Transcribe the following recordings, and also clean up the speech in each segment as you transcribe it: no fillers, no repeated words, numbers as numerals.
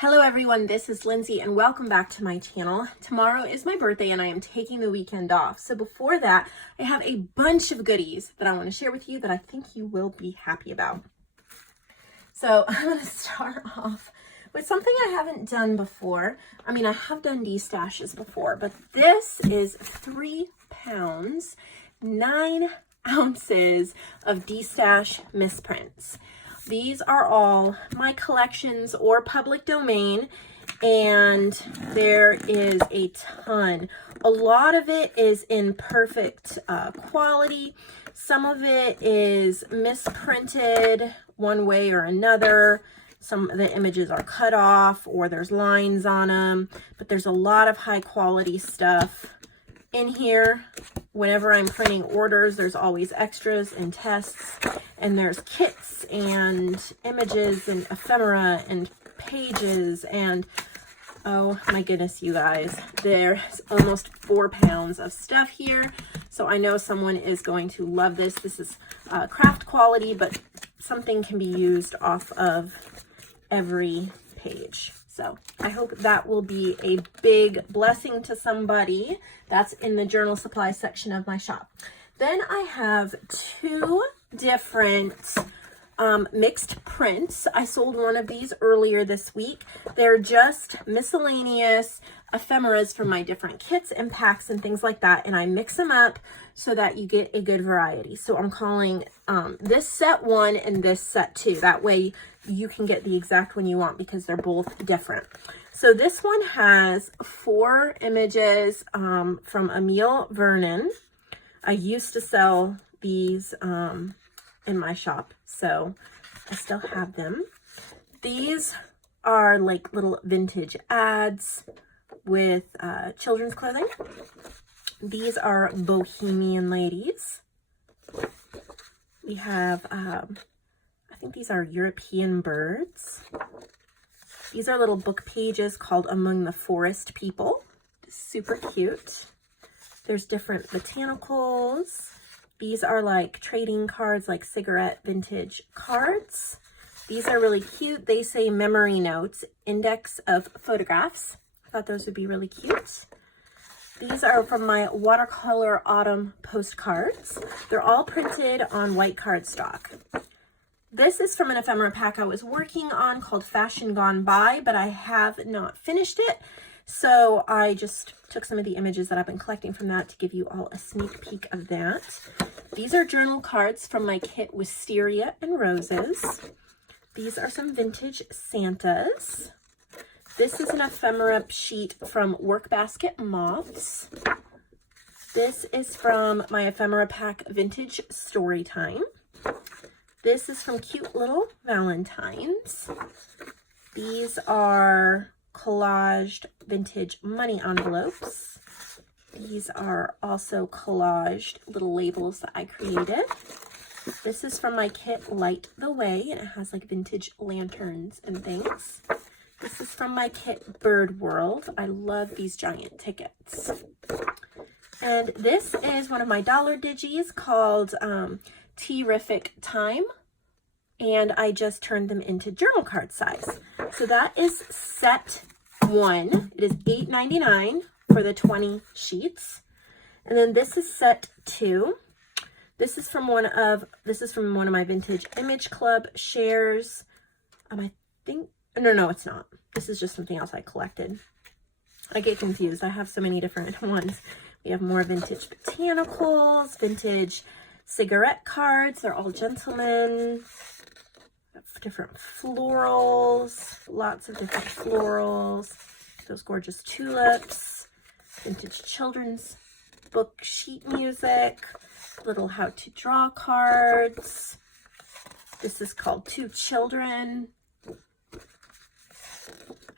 Hello everyone, this is Lindsay and welcome back to my channel. Tomorrow is my birthday and I am taking the weekend off. So before that, I have a bunch of goodies that I want to share with you that I think you will be happy about. So I'm going to start off with something I haven't done before. I mean, I have done Destashes before, but this is 3 pounds, 9 ounces of Destash misprints. These are all my collections or public domain, and there is a ton. A lot of it is in perfect quality. Some of it is misprinted one way or another. Some of the images are cut off or there's lines on them, but there's a lot of high quality stuff in here. Whenever I'm printing orders, there's always extras and tests, and there's kits and images and ephemera and pages, and oh my goodness, you guys, there's almost 4 pounds of stuff here. So I know someone is going to love this. This is craft quality, but something can be used off of every page. So I hope that will be a big blessing to somebody. That's in the journal supply section of my shop. Then I have 2 different mixed prints. I sold one of these earlier this week. They're just miscellaneous ephemeras from my different kits and packs and things like that, and I mix them up so that you get a good variety. So I'm calling this set 1 and this set 2. That way you can get the exact one you want because they're both different. So this one has 4 images from Emile Vernon. I used to sell these in my shop, so I still have them. These are like little vintage ads with children's clothing. These are Bohemian ladies. We have, I think these are European birds. These are little book pages called Among the Forest People. Super cute. There's different botanicals. These are like trading cards, like cigarette vintage cards. These are really cute. They say memory notes, index of photographs. I thought those would be really cute. These are from my watercolor autumn postcards. They're all printed on white cardstock. This is from an ephemera pack I was working on called Fashion Gone By, but I have not finished it. So I just took some of the images that I've been collecting from that to give you all a sneak peek of that. These are journal cards from my kit Wisteria and Roses. These are some vintage Santas. This is an ephemera sheet from Workbasket Moths. This is from my ephemera pack Vintage Storytime. This is from Cute Little Valentines. These are collaged vintage money envelopes. These are also collaged little labels that I created. This is from my kit Light the Way, and it has like vintage lanterns and things. This is from my kit Bird World. I love these giant tickets. And this is one of my dollar digis called Terrific Time, and I just turned them into journal card size. So that is set 1. It is $8.99 for the 20 sheets. And then this is set 2. This is from one of my vintage Image Club shares. I think no, it's not. This is just something else I collected. I get confused. I have so many different ones. We have more vintage botanicals, vintage cigarette cards. They're all gentlemen. Different florals, lots of different florals. Those gorgeous tulips, vintage children's book sheet music, little how to draw cards. This is called Two Children. I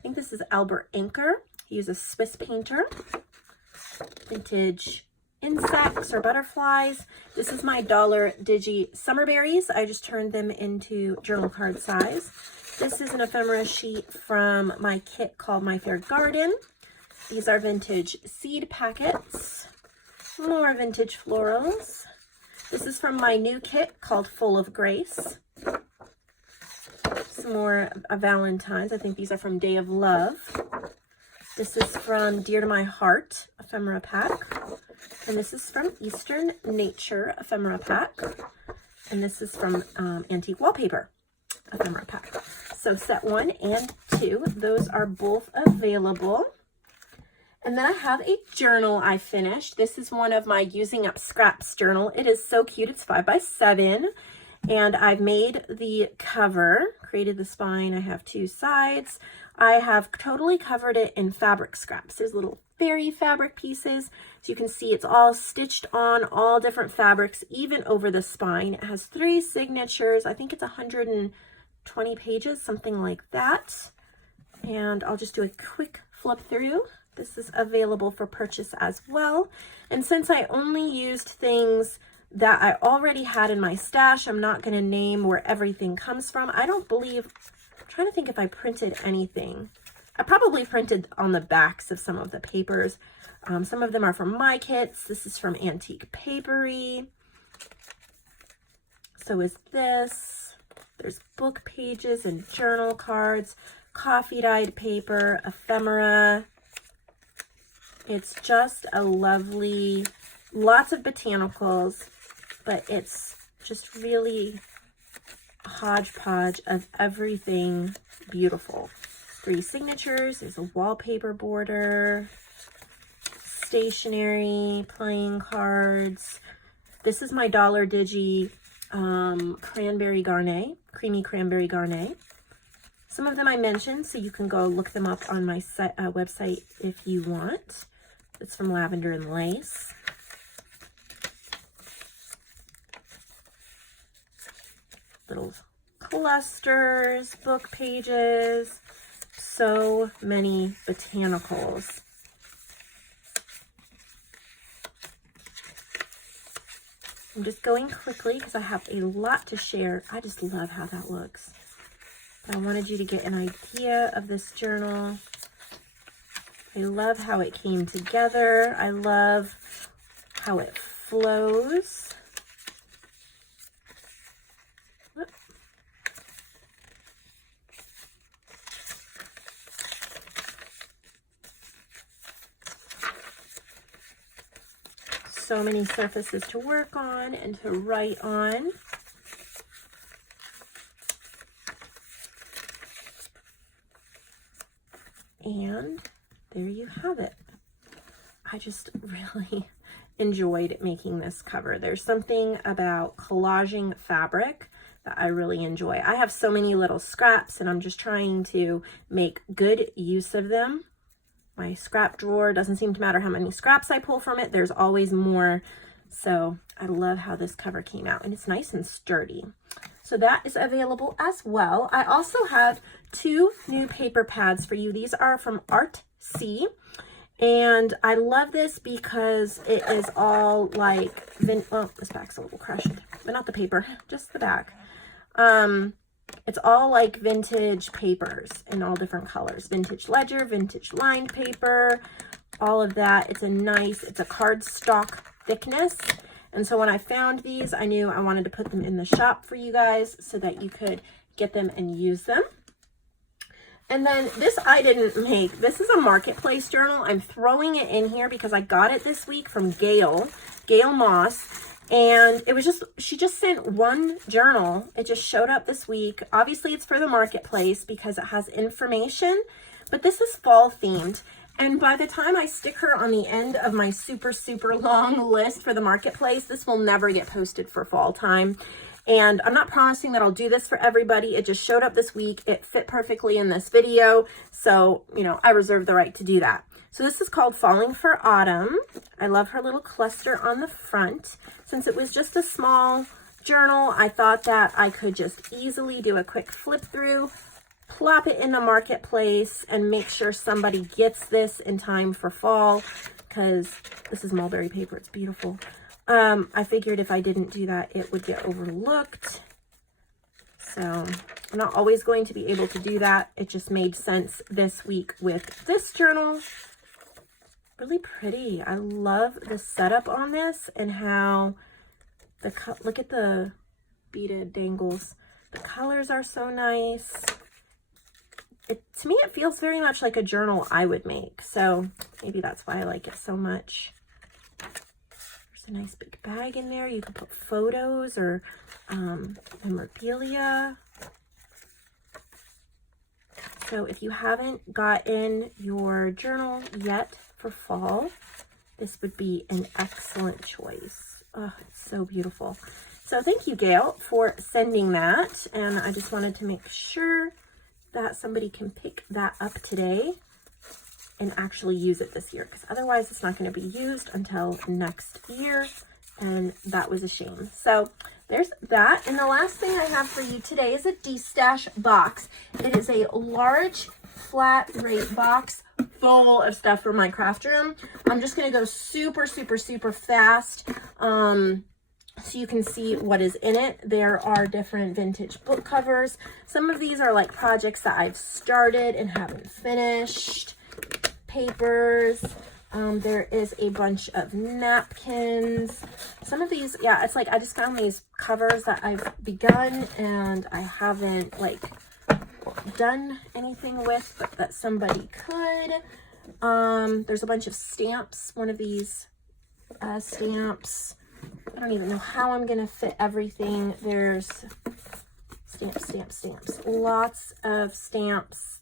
think this is Albert Anker. He is a Swiss painter. Vintage insects or butterflies. This is my dollar digi Summerberries. I just turned them into journal card size. This is an ephemera sheet from my kit called My Fair Garden. These are vintage seed packets. More vintage florals. This is from my new kit called Full of Grace. is more a Valentine's. I think these are from Day of Love. This is from Dear to My Heart ephemera pack. And this is from Eastern Nature ephemera pack. And this is from Antique Wallpaper ephemera pack. So set 1 and 2, those are both available. And then I have a journal I finished. This is one of my Using Up Scraps journal. It is so cute. It's 5x7. And I've made the cover, created the spine. I have 2 sides. I have totally covered it in fabric scraps. There's little fairy fabric pieces. So you can see it's all stitched on, all different fabrics, even over the spine. It has 3 signatures. I think it's 120 pages, something like that. And I'll just do a quick flip through. This is available for purchase as well. And since I only used things that I already had in my stash, I'm not going to name where everything comes from. I don't believe, I'm trying to think if I printed anything. I probably printed on the backs of some of the papers. Some of them are from my kits. This is from Antique Paperie. So is this. There's book pages and journal cards, coffee dyed paper, ephemera. It's just a lovely, lots of botanicals, but it's just really a hodgepodge of everything beautiful. 3 signatures, there's a wallpaper border, stationery, playing cards. This is my Dollar Digi cranberry garnet, creamy cranberry garnet. Some of them I mentioned, so you can go look them up on my website if you want. It's from Lavender and Lace. Little clusters, book pages, so many botanicals. I'm just going quickly because I have a lot to share. I just love how that looks. But I wanted you to get an idea of this journal. I love how it came together. I love how it flows. So many surfaces to work on and to write on. And there you have it. I just really enjoyed making this cover. There's something about collaging fabric that I really enjoy. I have so many little scraps and I'm just trying to make good use of them. My scrap drawer doesn't seem to matter how many scraps I pull from it. There's always more. So I love how this cover came out and it's nice and sturdy. So that is available as well. I also have 2 new paper pads for you. These are from Ellsie. And I love this because it is all like, well, this back's a little crushed, but not the paper, just the back. It's all like vintage papers in all different colors. Vintage ledger, vintage lined paper, all of that. It's a cardstock thickness. And so when I found these, I knew I wanted to put them in the shop for you guys so that you could get them and use them. And then this I didn't make. This is a marketplace journal. I'm throwing it in here because I got it this week from Gail Moss. And it was she just sent 1 journal. It just showed up this week. Obviously it's for the marketplace because it has information, but this is fall themed. And by the time I stick her on the end of my super, super long list for the marketplace, this will never get posted for fall time. And I'm not promising that I'll do this for everybody. It just showed up this week. It fit perfectly in this video. So, you know, I reserve the right to do that. So this is called Falling for Autumn. I love her little cluster on the front. Since it was just a small journal, I thought that I could just easily do a quick flip through, plop it in the marketplace, and make sure somebody gets this in time for fall, because this is mulberry paper. It's beautiful. I figured if I didn't do that, it would get overlooked. So I'm not always going to be able to do that. It just made sense this week with this journal. Really pretty. I love the setup on this and how look at the beaded dangles. The colors are so nice. To me, it feels very much like a journal I would make. So maybe that's why I like it so much. There's a nice big bag in there. You can put photos or memorabilia. So if you haven't gotten your journal yet for fall, this would be an excellent choice. Oh, it's so beautiful. So thank you, Gail, for sending that. And I just wanted to make sure that somebody can pick that up today and actually use it this year, because otherwise it's not going to be used until next year, and that was a shame. So there's that. And the last thing I have for you today is a Destash box. It is a large flat rate box full of stuff for my craft room. I'm just going to go super fast so you can see what is in it. There are different vintage book covers. Some of these are like projects that I've started and haven't finished. Papers. There is a bunch of napkins. Some of these, yeah, it's like I just found these covers that I've begun and I haven't like done anything with, but that somebody could. There's a bunch of stamps. One of these stamps. I don't even know how I'm gonna fit everything. There's stamps. Lots of stamps.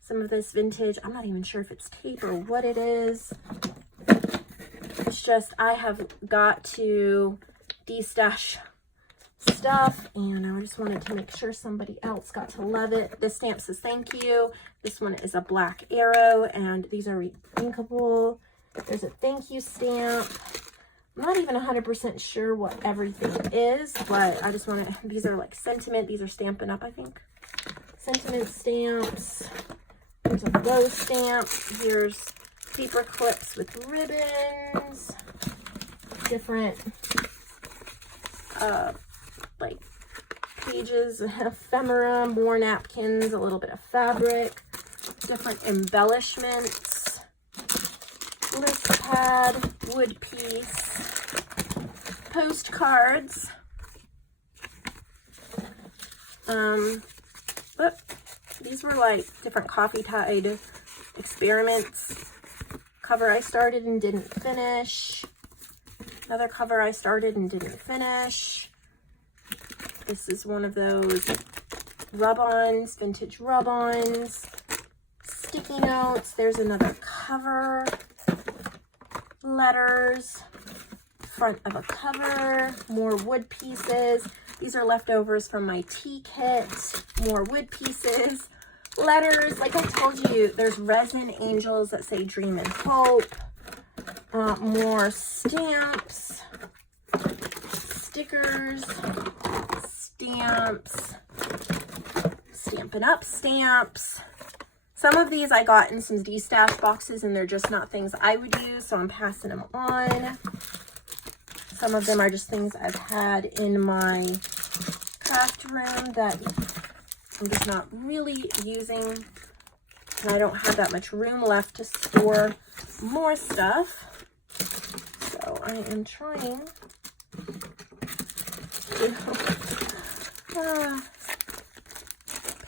Some of this vintage, I'm not even sure if it's tape or what it is. It's just, I have got to destash stuff, and I just wanted to make sure somebody else got to love it. This stamp says thank you. This one is a black arrow, and these are re-inkable. There's a thank you stamp. I'm not even 100% sure what everything is, but I just want to, these are like sentiment. These are Stampin' Up, I think. Sentiment stamps. There's a bow stamp. Here's paper clips with ribbons. Different, like pages, ephemera, more napkins, a little bit of fabric, different embellishments, list pad, wood piece, postcards. But these were like different coffee tied experiments. Cover I started and didn't finish. Another cover I started and didn't finish. This is one of those rub-ons, vintage rub-ons. Sticky notes. There's another cover. Letters. Front of a cover. More wood pieces. These are leftovers from my tea kit. More wood pieces. Letters. Like I told you, there's resin angels that say dream and hope. More stamps. Stickers. Stamps. Stampin' Up stamps. Some of these I got in some Destash boxes and they're just not things I would use, so I'm passing them on. Some of them are just things I've had in my craft room that I'm just not really using. And I don't have that much room left to store more stuff. So I am trying to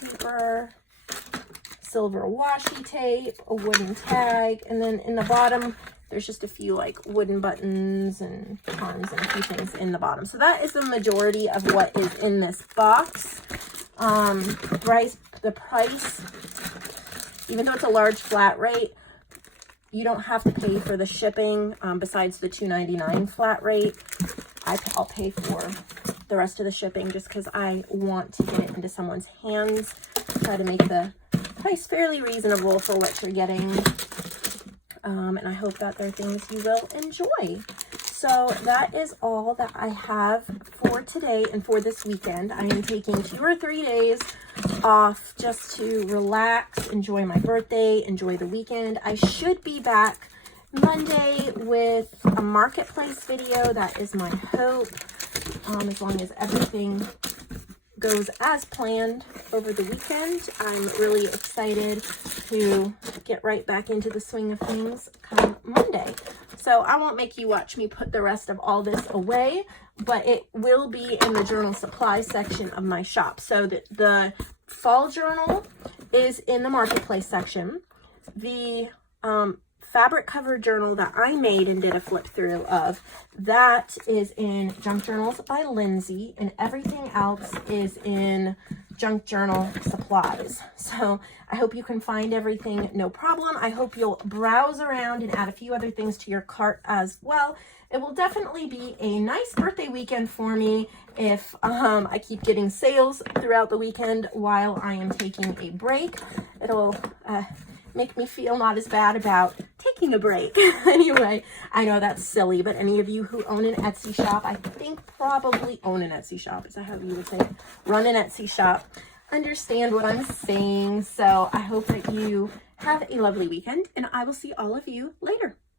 paper, silver washi tape, a wooden tag, and then in the bottom there's just a few like wooden buttons and charms and a few things in the bottom. So that is the majority of what is in this box. The price, even though it's a large flat rate, you don't have to pay for the shipping besides the $2.99 flat rate. I'll pay for the rest of the shipping just because I want to get it into someone's hands. Try to make the price fairly reasonable for what you're getting. And I hope that they're things you will enjoy. So that is all that I have for today and for this weekend. I am taking 2 or 3 days off just to relax, enjoy my birthday, enjoy the weekend. I should be back Monday with a marketplace video. That is my hope. As long as everything goes as planned over the weekend. I'm really excited to get right back into the swing of things come Monday. So I won't make you watch me put the rest of all this away, but it will be in the journal supply section of my shop. So the fall journal is in the marketplace section. The fabric cover journal that I made and did a flip through of, that is in Junk Journals by Lindsay, and everything else is in Junk Journal Supplies. So I hope you can find everything no problem. I hope you'll browse around and add a few other things to your cart as well. It will definitely be a nice birthday weekend for me if I keep getting sales throughout the weekend while I am taking a break. It'll make me feel not as bad about taking a break. Anyway, I know that's silly, but any of you who own an Etsy shop, I think probably own an Etsy shop, is that how you would say it? Run an Etsy shop, understand what I'm saying. So I hope that you have a lovely weekend, and I will see all of you later.